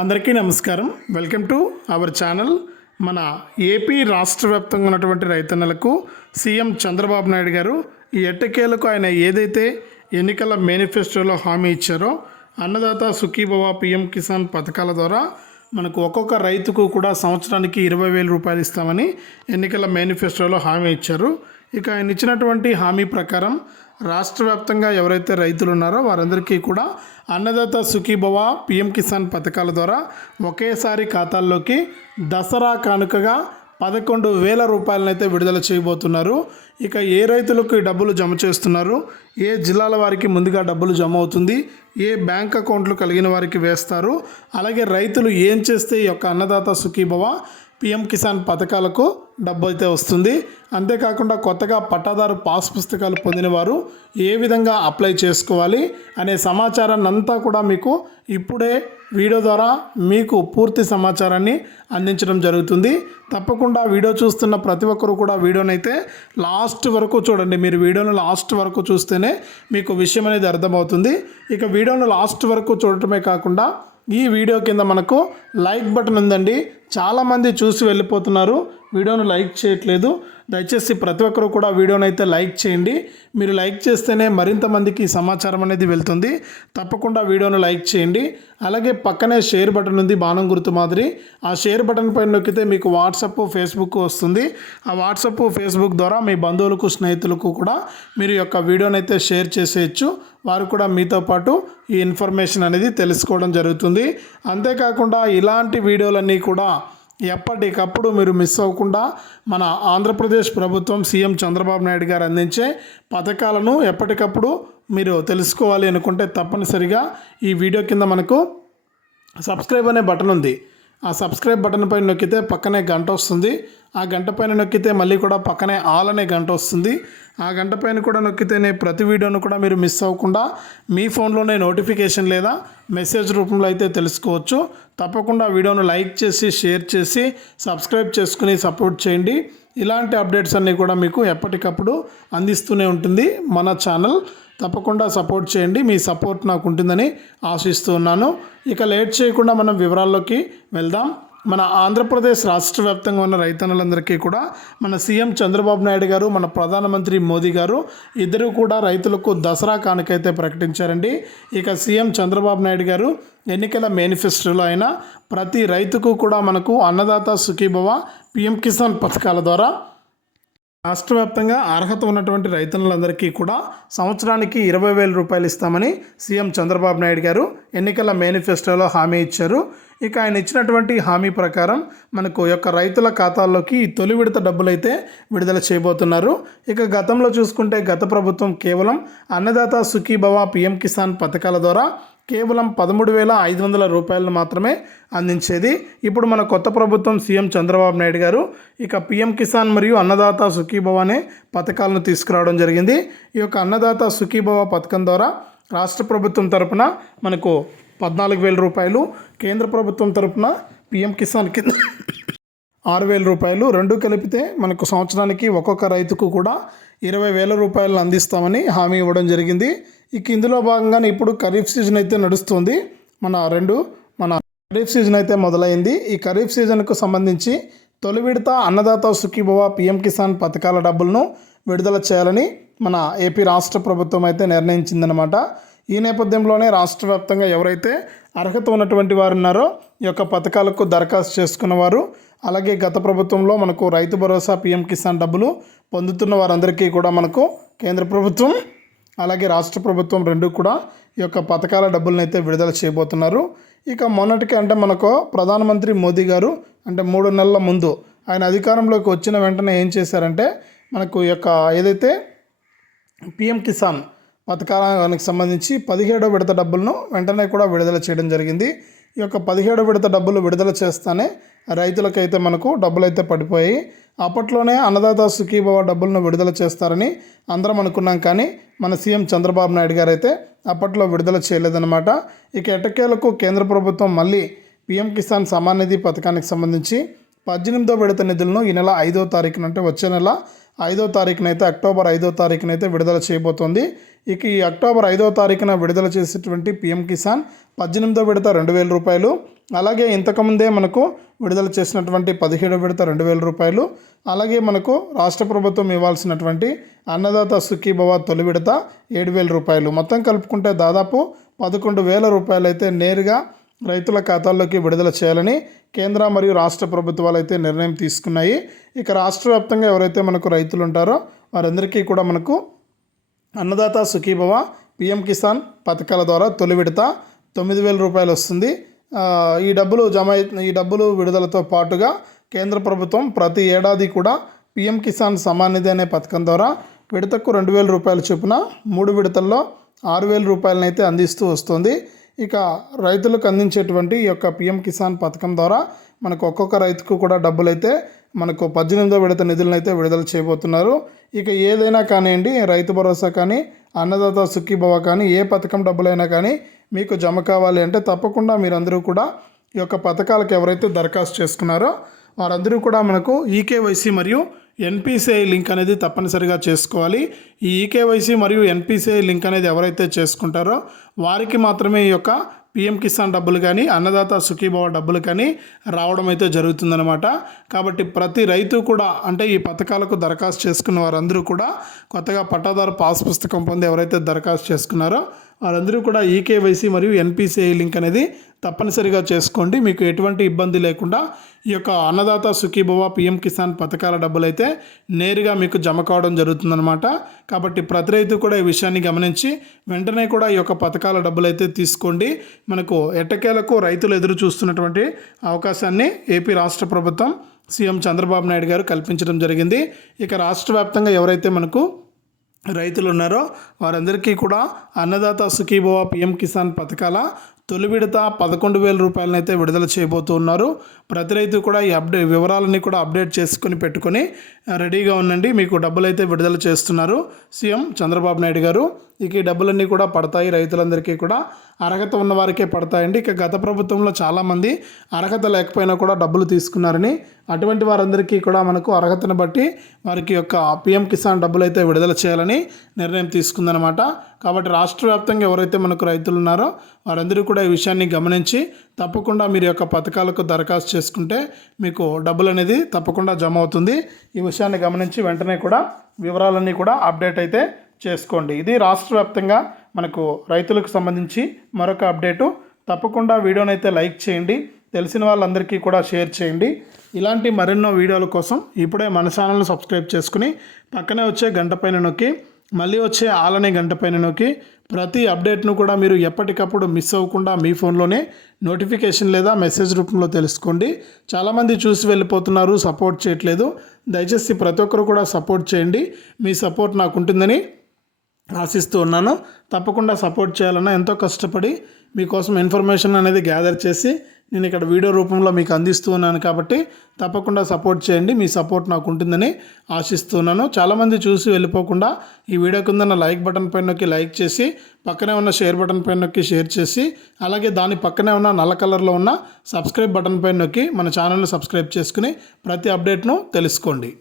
అందరికీ నమస్కారం. Welcome to our channel. మన ఏపీ రాష్ట్ర వ్యాప్తంగా ఉన్నటువంటి రైతన్నలకు సీఎం చంద్రబాబు నాయుడు గారు ఈ ఎట్టకేలకు ఆయన ఏదైతే ఎన్నికల మేనిఫెస్టోలో హామీ ఇచ్చారో అన్నదాత సుఖీభవ పిఎం కిసాన్ పథకాల ద్వారా మనకు ఒక్కొక్క రైతుకు కూడా సంవత్సరానికి 20,000 రూపాయలు ఇస్తామని ఎన్నికల మేనిఫెస్టోలో హామీ ఇచ్చారు. ఇక ఆయన ఇచ్చినటువంటి హామీ ప్రకారం రాష్ట్ర వ్యాప్తంగా ఎవరైతే రైతులు ఉన్నారో వారందరికీ కూడా అన్నదాత సుఖీభవ పిఎం కిసాన్ పథకాల ద్వారా ఒకేసారి ఖాతాల్లోకి దసరా కానుకగా 11,000 రూపాయలనైతే విడుదల చేయబోతున్నారు. ఇక ఏ రైతులకు ఈ డబ్బులు జమ చేస్తున్నారు, ఏ జిల్లాల వారికి ముందుగా డబ్బులు జమ అవుతుంది, ఏ బ్యాంక్ అకౌంట్లు కలిగిన వారికి వేస్తారు, అలాగే రైతులు ఏం చేస్తే ఈ యొక్క అన్నదాత సుఖీభవ పిఎం కిసాన్ పథకాలకు డబ్బు అయితే వస్తుంది, అంతేకాకుండా కొత్తగా పట్టాదారు పాస్ పుస్తకాలు పొందిన వారు ఏ విధంగా అప్లై చేసుకోవాలి అనే సమాచారాన్ని అంతా కూడా మీకు ఇప్పుడే వీడియో ద్వారా మీకు పూర్తి సమాచారాన్ని అందించడం జరుగుతుంది. తప్పకుండా వీడియో చూస్తున్న ప్రతి ఒక్కరు కూడా వీడియోనైతే లాస్ట్ వరకు చూడండి. మీరు వీడియోను లాస్ట్ వరకు చూస్తేనే మీకు విషయం అనేది అర్థమవుతుంది. ఇక వీడియోను లాస్ట్ వరకు చూడటమే కాకుండా ఈ వీడియో కింద మనకు లైక్ బటన్ ఉందండి. చాలామంది చూసి వెళ్ళిపోతున్నారు, వీడియోను లైక్ చేయట్లేదు. దయచేసి ప్రతి ఒక్కరు కూడా వీడియోని అయితే లైక్ చేయండి. మీరు లైక్ చేస్తేనే మరింత మందికి సమాచారం అనేది వెళ్తుంది. తప్పకుండా వీడియోను లైక్ చేయండి. అలాగే పక్కనే షేర్ బటన్ ఉంది, బాణం గుర్తు మాదిరి. ఆ షేర్ బటన్ పైన నొక్కితే మీకు వాట్సాప్, ఫేస్బుక్ వస్తుంది. ఆ వాట్సాప్, ఫేస్బుక్ ద్వారా మీ బంధువులకు, స్నేహితులకు కూడా మీరు యొక్క వీడియోని అయితే షేర్ చేసేయచ్చు. వారు కూడా మీతో పాటు ఈ ఇన్ఫర్మేషన్ అనేది తెలుసుకోవడం జరుగుతుంది. అంతేకాకుండా ఇలాంటి వీడియోలన్నీ కూడా ఎప్పటికప్పుడు మీరు మిస్ అవ్వకుండా మన ఆంధ్రప్రదేశ్ ప్రభుత్వం సీఎం చంద్రబాబు నాయుడు గారు అందించే పథకాలను ఎప్పటికప్పుడు మీరు తెలుసుకోవాలి అనుకుంటే తప్పనిసరిగా ఈ వీడియో కింద మనకు సబ్స్క్రైబ్ అనే బటన్ ఉంది. ఆ సబ్స్క్రైబ్ బటన్ పైన నొక్కితే పక్కనే గంట వస్తుంది. ఆ గంట పైన నొక్కితే మళ్ళీ కూడా పక్కనే ఆల్ అనే గంట వస్తుంది. ఆ గంట పైన కూడా నొక్కితేనే ప్రతి వీడియోను కూడా మీరు మిస్ అవ్వకుండా మీ ఫోన్లోనే నోటిఫికేషన్ లేదా మెసేజ్ రూపంలో అయితే తెలుసుకోవచ్చు. తప్పకుండా వీడియోను లైక్ చేసి, షేర్ చేసి, సబ్స్క్రైబ్ చేసుకుని సపోర్ట్ చేయండి. ఇలాంటి అప్డేట్స్ అన్నీ కూడా మీకు ఎప్పటికప్పుడు అందిస్తూనే ఉంటుంది మన ఛానల్. తప్పకుండా సపోర్ట్ చేయండి. మీ సపోర్ట్ నాకు ఉంటుందని ఆశిస్తూ ఉన్నాను. ఇక లేట్ చేయకుండా మనం వివరాల్లోకి వెళ్దాం. మన ఆంధ్రప్రదేశ్ రాష్ట్ర వ్యాప్తంగా ఉన్న రైతన్నలందరికీ కూడా మన సీఎం చంద్రబాబు నాయుడు గారు, మన ప్రధానమంత్రి మోదీ గారు ఇద్దరు కూడా రైతులకు దసరా కానుకైతే ప్రకటించారండి. ఇక సీఎం చంద్రబాబు నాయుడు గారు ఎన్నికల మేనిఫెస్టోలో అయినా ప్రతి రైతుకు కూడా మనకు అన్నదాత సుఖీభవ పిఎం కిసాన్ పథకాల ద్వారా రాష్ట్ర వ్యాప్తంగా అర్హత ఉన్నటువంటి రైతన్నులందరికీ కూడా సంవత్సరానికి 20,000 రూపాయలు ఇస్తామని సీఎం చంద్రబాబు నాయుడు గారు ఎన్నికల మేనిఫెస్టోలో హామీ ఇచ్చారు. ఇక ఆయన ఇచ్చినటువంటి హామీ ప్రకారం మనకు యొక్క రైతుల ఖాతాల్లోకి ఈ తొలి విడత డబ్బులైతే విడుదల చేయబోతున్నారు. ఇక గతంలో చూసుకుంటే గత ప్రభుత్వం కేవలం అన్నదాత సుఖీభవ పిఎం కిసాన్ పథకాల ద్వారా కేవలం 13,500 రూపాయలను మాత్రమే అందించేది. ఇప్పుడు మన కొత్త ప్రభుత్వం సీఎం చంద్రబాబు నాయుడు గారు ఇక పిఎం కిసాన్ మరియు అన్నదాత సుఖీభవ అనే పథకాలను తీసుకురావడం జరిగింది. ఈ యొక్క అన్నదాత సుఖీభవ పథకం ద్వారా రాష్ట్ర ప్రభుత్వం తరపున మనకు 14,000 రూపాయలు, కేంద్ర ప్రభుత్వం తరపున పిఎం కిసాన్ కింద 6,000 రూపాయలు, రెండు కలిపితే మనకు సంవత్సరానికి ఒక్కొక్క రైతుకు కూడా 20,000 రూపాయలను అందిస్తామని హామీ ఇవ్వడం జరిగింది. ఇక ఇందులో భాగంగానే ఇప్పుడు ఖరీఫ్ సీజన్ అయితే నడుస్తుంది. మన ఖరీఫ్ సీజన్ అయితే మొదలైంది. ఈ ఖరీఫ్ సీజన్కు సంబంధించి తొలి విడత అన్నదాత సుఖీభవ పిఎం కిసాన్ పథకాల డబ్బులను విడుదల చేయాలని మన ఏపీ రాష్ట్ర ప్రభుత్వం అయితే నిర్ణయించిందనమాట. ఈ నేపథ్యంలోనే రాష్ట్ర వ్యాప్తంగా ఎవరైతే అర్హత ఉన్నటువంటి వారు ఉన్నారో ఈ యొక్క పథకాలకు దరఖాస్తు చేసుకున్నవారు, అలాగే గత ప్రభుత్వంలో మనకు రైతు భరోసా పిఎం కిసాన్ డబ్బులు పొందుతున్న వారందరికీ కూడా మనకు కేంద్ర ప్రభుత్వం అలాగే రాష్ట్ర ప్రభుత్వం రెండు కూడా ఈ యొక్క పథకాల డబ్బులను అయితే విడుదల చేయబోతున్నారు. ఇక మొన్నటికి అంటే మనకు ప్రధానమంత్రి మోదీ గారు అంటే 3 నెలల ముందు ఆయన అధికారంలోకి వచ్చిన వెంటనే ఏం చేశారంటే మనకు ఈ యొక్క ఏదైతే పిఎం కిసాన్ పథకానికి సంబంధించి 17వ విడత డబ్బులను వెంటనే కూడా విడుదల చేయడం జరిగింది. ఈ యొక్క 17వ విడత డబ్బులు విడుదల చేస్తానే రైతులకైతే మనకు డబ్బులు అయితే పడిపోయాయి. అప్పట్లోనే అన్నదాత సుఖీభవ డబ్బులను విడుదల చేస్తారని అందరం అనుకున్నాం, కానీ మన సీఎం చంద్రబాబు నాయుడు గారు అయితే అప్పట్లో విడుదల చేయలేదన్నమాట. ఇక ఎట్టకేలకు కేంద్ర ప్రభుత్వం మళ్ళీ పిఎం కిసాన్ సమాన్ నిధి పథకానికి సంబంధించి 18వ విడత నిధులను ఈ నెల 5వ తారీఖున అంటే వచ్చే నెల 5వ తారీఖునైతే అక్టోబర్ 5వ తారీఖునైతే విడుదల చేయబోతోంది. ఇక ఈ అక్టోబర్ 5వ తారీఖున విడుదల చేసేటువంటి పిఎం కిసాన్ 18వ విడత 2,000 రూపాయలు, అలాగే ఇంతకుముందే మనకు విడుదల చేసినటువంటి 17వ విడత 2,000 రూపాయలు, అలాగే మనకు రాష్ట్ర ప్రభుత్వం ఇవ్వాల్సినటువంటి అన్నదాత సుఖీభవ తొలి విడత 7,000 రూపాయలు, మొత్తం కలుపుకుంటే దాదాపు 11,000 రూపాయలు అయితే నేరుగా రైతుల ఖాతాల్లోకి విడుదల చేయాలని కేంద్ర మరియు రాష్ట్ర ప్రభుత్వాలు అయితే నిర్ణయం తీసుకున్నాయి. ఇక రాష్ట్ర వ్యాప్తంగా ఎవరైతే మనకు రైతులు ఉంటారో వారందరికీ కూడా మనకు అన్నదాత సుఖీభవ పిఎం కిసాన్ పథకాల ద్వారా తొలి విడత 9,000 రూపాయలు వస్తుంది. ఈ డబ్బులు విడుదలతో పాటుగా కేంద్ర ప్రభుత్వం ప్రతి ఏడాది కూడా పిఎం కిసాన్ సమాన్ నిధి అనే పథకం ద్వారా విడతకు 2,000 రూపాయల చొప్పున 3 విడతల్లో 6,000 రూపాయలను అయితే అందిస్తూ వస్తుంది. ఇక రైతులకు అందించేటువంటి ఈ యొక్క పిఎం కిసాన్ పథకం ద్వారా మనకు ఒక్కొక్క రైతుకు కూడా డబ్బులు అయితే మనకు 18వ విడత నిధులను అయితే విడుదల చేయబోతున్నారు. ఇక ఏదైనా కానివ్వండి, రైతు భరోసా కానీ, అన్నదాత సుఖీభవ కానీ, ఏ పథకం డబ్బులైనా కానీ మీకు జమ కావాలి అంటే తప్పకుండా మీరందరూ కూడా ఈ యొక్క పథకాలకు ఎవరైతే దరఖాస్తు చేసుకున్నారో వారందరూ కూడా మనకు ఈకేవైసీ మరియు ఎన్పిసిఐ లింక్ అనేది తప్పనిసరిగా చేసుకోవాలి. ఈ ఈకేవైసీ మరియు ఎన్పిసిఐ లింక్ అనేది ఎవరైతే చేసుకుంటారో వారికి మాత్రమే ఈ యొక్క పిఎం కిసాన్ డబ్బులు కానీ, అన్నదాత సుఖీభవ డబ్బులు కానీ రావడం అయితే జరుగుతుందన్నమాట. కాబట్టి ప్రతి రైతు కూడా అంటే ఈ పథకాలకు దరఖాస్తు చేసుకున్న వారందరూ కూడా కొత్తగా పట్టాదారు పాస్ పుస్తకం పొంది ఎవరైతే దరఖాస్తు చేసుకున్నారో వారందరూ కూడా ఈకేవైసీ మరియు ఎన్పిసిఐ లింక్ అనేది తప్పనిసరిగా చేసుకోండి. మీకు ఎటువంటి ఇబ్బంది లేకుండా ఈ యొక్క అన్నదాత సుఖీభవ పిఎం కిసాన్ పథకాల డబ్బులు అయితే నేరుగా మీకు జమ కావడం జరుగుతుందన్నమాట. కాబట్టి ప్రతి రైతు కూడా ఈ విషయాన్ని గమనించి వెంటనే కూడా ఈ యొక్క పథకాల డబ్బులు అయితే తీసుకోండి. మనకు ఎట్టకేలకు రైతులు ఎదురు చూస్తున్నటువంటి అవకాశాన్ని ఏపీ రాష్ట్ర ప్రభుత్వం సీఎం చంద్రబాబు నాయుడు గారు కల్పించడం జరిగింది. ఇక రాష్ట్ర వ్యాప్తంగా ఎవరైతే మనకు రైతులు ఉన్నారో వారందరికీ కూడా అన్నదాత సుఖీభవ పిఎం కిసాన్ పథకాల తొలి విడత 11,000 రూపాయలను అయితే విడుదల చేయబోతున్నారు. ప్రతి రైతు కూడా ఈ వివరాలన్నీ కూడా అప్డేట్ చేసుకొని పెట్టుకొని రెడీగా ఉండండి. మీకు డబ్బులు అయితే విడుదల చేస్తున్నారు సీఎం చంద్రబాబు నాయుడు గారు. ఇక ఈ డబ్బులన్నీ కూడా పడతాయి, రైతులందరికీ కూడా అర్హత ఉన్న వారికే పడతాయండి. ఇక గత ప్రభుత్వంలో చాలామంది అర్హత లేకపోయినా కూడా డబ్బులు తీసుకున్నారని, అటువంటి వారందరికీ కూడా మనకు అర్హతను బట్టి వారికి యొక్క పిఎం కిసాన్ డబ్బులు అయితే విడుదల చేయాలని నిర్ణయం తీసుకుందనమాట. కాబట్టి రాష్ట్ర వ్యాప్తంగా ఎవరైతే మనకు రైతులు ఉన్నారో వారందరూ కూడా ఈ విషయాన్ని గమనించి తప్పకుండా మీరు యొక్క పథకాలకు దరఖాస్తు చేసుకుంటే మీకు డబ్బులు అనేది తప్పకుండా జమ అవుతుంది. ఈ విషయాన్ని గమనించి వెంటనే కూడా వివరాలన్నీ కూడా అప్డేట్ అయితే చేసుకోండి. ఇది రాష్ట్ర వ్యాప్తంగా మనకు రైతులకు సంబంధించి మరొక అప్డేటు. తప్పకుండా వీడియోని అయితే లైక్ చేయండి, తెలిసిన వాళ్ళందరికీ కూడా షేర్ చేయండి. ఇలాంటి మరెన్నో వీడియోల కోసం ఇప్పుడే మన ఛానల్ని సబ్స్క్రైబ్ చేసుకుని పక్కనే వచ్చే గంట పైన నొక్కి మళ్ళీ వచ్చే ఆలనే గంట పైన నొక్కి ప్రతి అప్డేట్ను కూడా మీరు ఎప్పటికప్పుడు మిస్ అవ్వకుండా మీ ఫోన్లోనే నోటిఫికేషన్ లేదా మెసేజ్ రూపంలో తెలుసుకోండి. చాలామంది చూసి వెళ్ళిపోతున్నారు, సపోర్ట్ చేయట్లేదు. దయచేసి ప్రతి ఒక్కరు కూడా సపోర్ట్ చేయండి. మీ సపోర్ట్ నాకు ఉంటుందని ఆశిస్తూ ఉన్నాను. తప్పకుండా సపోర్ట్ చేయాలన్నా ఎంతో కష్టపడి మీకోసం ఇన్ఫర్మేషన్ అనేది గ్యాదర్ చేసి నేను ఇక్కడ వీడియో రూపంలో మీకు అందిస్తూ ఉన్నాను. కాబట్టి తప్పకుండా సపోర్ట్ చేయండి. మీ సపోర్ట్ నాకు ఉంటుందని ఆశిస్తున్నాను. చాలామంది చూసి వెళ్ళిపోకుండా ఈ వీడియో కింద లైక్ బటన్ పైన నొక్కి లైక్ చేసి పక్కనే ఉన్న షేర్ బటన్ పైన నొక్కి షేర్ చేసి అలాగే దాని పక్కనే ఉన్న నల్ల కలర్లో ఉన్న సబ్స్క్రైబ్ బటన్ పైన నొక్కి మన ఛానల్ని సబ్స్క్రైబ్ చేసుకుని ప్రతి అప్డేట్ను తెలుసుకోండి.